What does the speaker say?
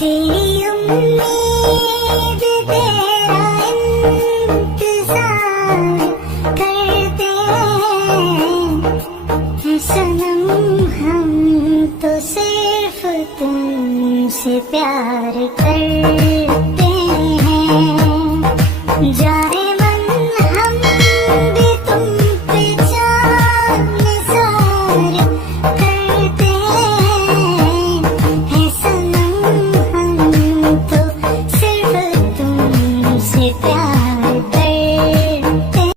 तेरी उम्मीद तेरा इंतजार करते हैं सनम, हम तो सिर्फ तुमसे प्यार कर